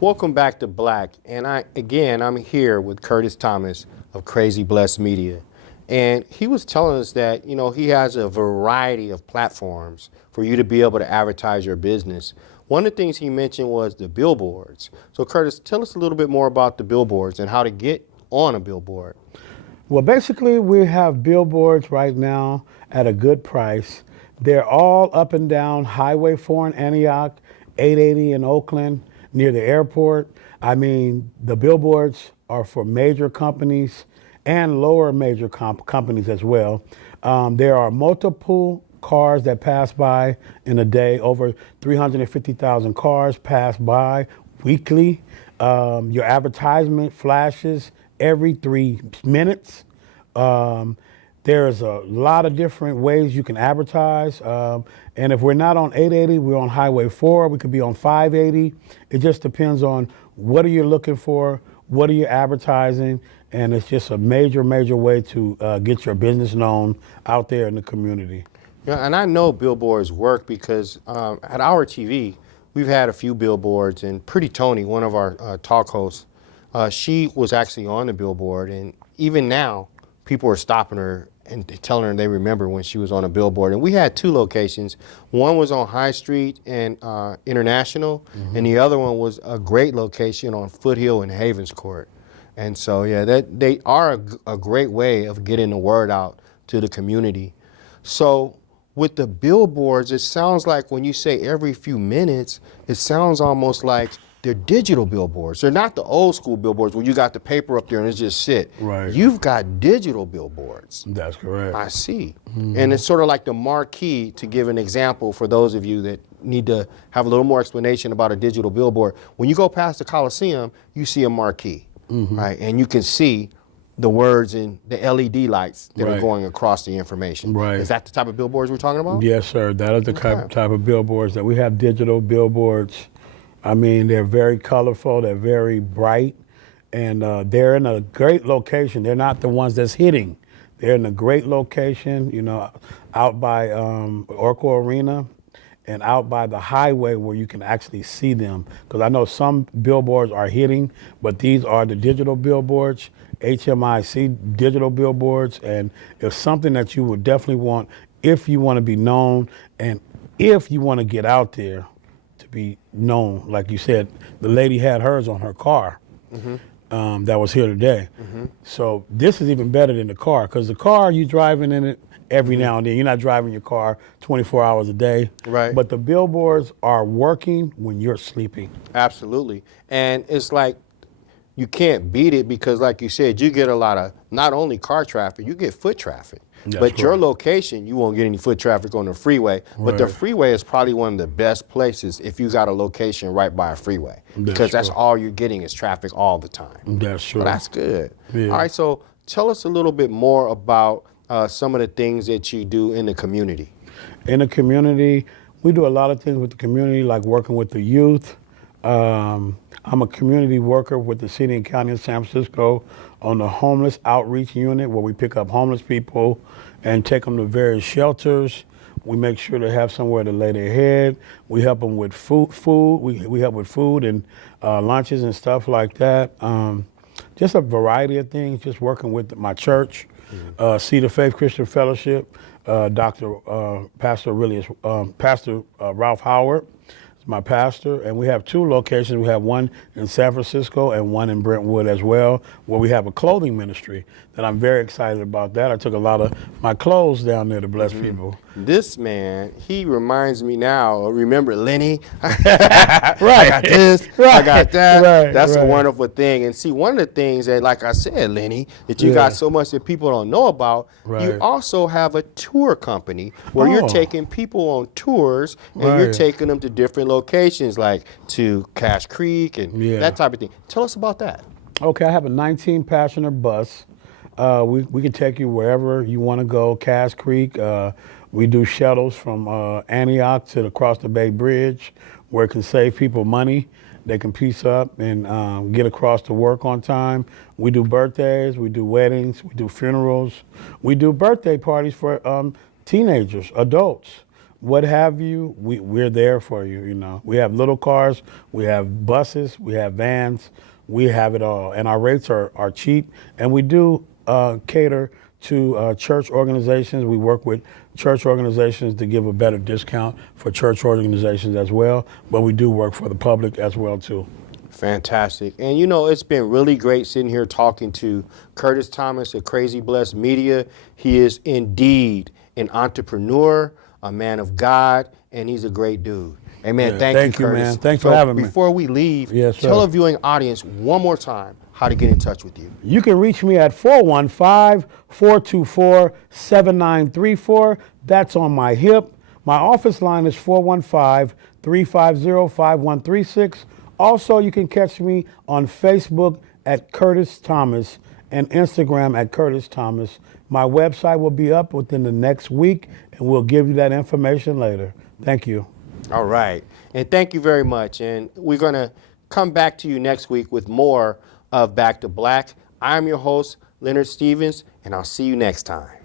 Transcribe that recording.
Welcome back to Black. And I'm here with Curtis Thomas of Crazy Blessed Media. And he was telling us that, he has a variety of platforms for you to be able to advertise your business. One of the things he mentioned was the billboards. So Curtis, tell us a little bit more about the billboards and how to get on a billboard. Well, basically, we have billboards right now at a good price. They're all up and down Highway 4 in Antioch, 880 in Oakland, near the airport. I mean, the billboards are for major companies and lower major companies as well. There are multiple cars that pass by in a day. Over 350,000 cars pass by weekly. Your advertisement flashes every 3 minutes. Um, there's a lot of different ways you can advertise. And if we're not on 880, we're on Highway 4. We could be on 580. It just depends on what are you looking for, what are you advertising, and it's just a major, major way to get your business known out there in the community. Yeah, and I know billboards work because at our TV, we've had a few billboards, and Pretty Tony, one of our talk hosts, she was actually on the billboard, and even now, people are stopping her and telling her they remember when she was on a billboard. And we had two locations. One was on High Street and International, and the other one was a great location on Foothill and Havens Court. And so, yeah, they are a great way of getting the word out to the community. So with the billboards, it sounds like when you say every few minutes, it sounds almost like they're digital billboards. They're not the old school billboards where you got the paper up there and it's just sit. Right. You've got digital billboards. That's correct. I see. And it's sort of like the marquee, to give an example for those of you that need to have a little more explanation about a digital billboard. When you go past the Coliseum, you see a marquee, right? And you can see the words and the LED lights that are going across the information. Right. Is that the type of billboards we're talking about? Yes, sir. That is the type of billboards that we have. Digital billboards. I mean, they're very colorful, they're very bright, and they're in a great location. They're not the ones that's hitting. They're in a great location, out by Oracle Arena and out by the highway where you can actually see them. Because I know some billboards are hitting, but these are the digital billboards, HMIC digital billboards, and it's something that you would definitely want if you want to be known and if you want to get out there to be known. Like you said, the lady had hers on her car that was here today. So this is even better than the car, because the car, you driving in it every now and then. You're not driving your car 24 hours a day. Right. But the billboards are working when you're sleeping. Absolutely. And it's like, you can't beat it because, like you said, you get a lot of not only car traffic, you get foot traffic. But your location, you won't get any foot traffic on the freeway. But the freeway is probably one of the best places if you got a location right by a freeway, because that's all you're getting is traffic all the time. That's true. So that's good. Yeah. All right, so tell us a little bit more about some of the things that you do in the community. In the community, we do a lot of things with the community, like working with the youth. I'm a community worker with the city and county of San Francisco on the homeless outreach unit, where we pick up homeless people and take them to various shelters. We make sure they have somewhere to lay their head. We help them with food. We help with food and lunches and stuff like that. Just a variety of things, just working with my church, Seed of Faith Christian Fellowship, Pastor Ralph Howard, my pastor, and we have two locations. We have one in San Francisco and one in Brentwood as well, where we have a clothing ministry that I'm very excited about. That I took a lot of my clothes down there to bless people. This man, he reminds me now, remember Lenny? I got this, I got that. That's a wonderful thing. And see, one of the things that, like I said, Lenny, that you got so much that people don't know about, you also have a tour company where you're taking people on tours and you're taking them to different locations, like to Cache Creek and that type of thing. Tell us about that. Okay, I have a 19-passenger bus. We can take you wherever you want to go. Cache Creek. We do shuttles from Antioch to the Across the Bay Bridge, where it can save people money. They can piece up and get across to work on time. We do birthdays, we do weddings, we do funerals. We do birthday parties for teenagers, adults. what have you, we're there for you. You know, we have little cars, we have buses, we have vans, we have it all, and our rates are cheap, and we do cater to church organizations. We work with church organizations to give a better discount for church organizations as well, but we do work for the public as well too. Fantastic. And you know, it's been really great sitting here talking to Curtis Thomas at Crazy Blessed Media. He is indeed an entrepreneur, a man of God, and he's a great dude. Amen. Yeah, Thank you, you, Curtis. man. Thanks for having me. Before we leave, Yes, tell sir. a viewing audience one more time how to get in touch with you. You can reach me at 415-424-7934. That's on my hip. My office line is 415-350-5136. Also, you can catch me on Facebook at Curtis Thomas and Instagram at Curtis Thomas. My website will be up within the next week, and we'll give you that information later. Thank you. All right. And thank you very much. And we're going to come back to you next week with more of Back to Black. I'm your host, Leonard Stevens, and I'll see you next time.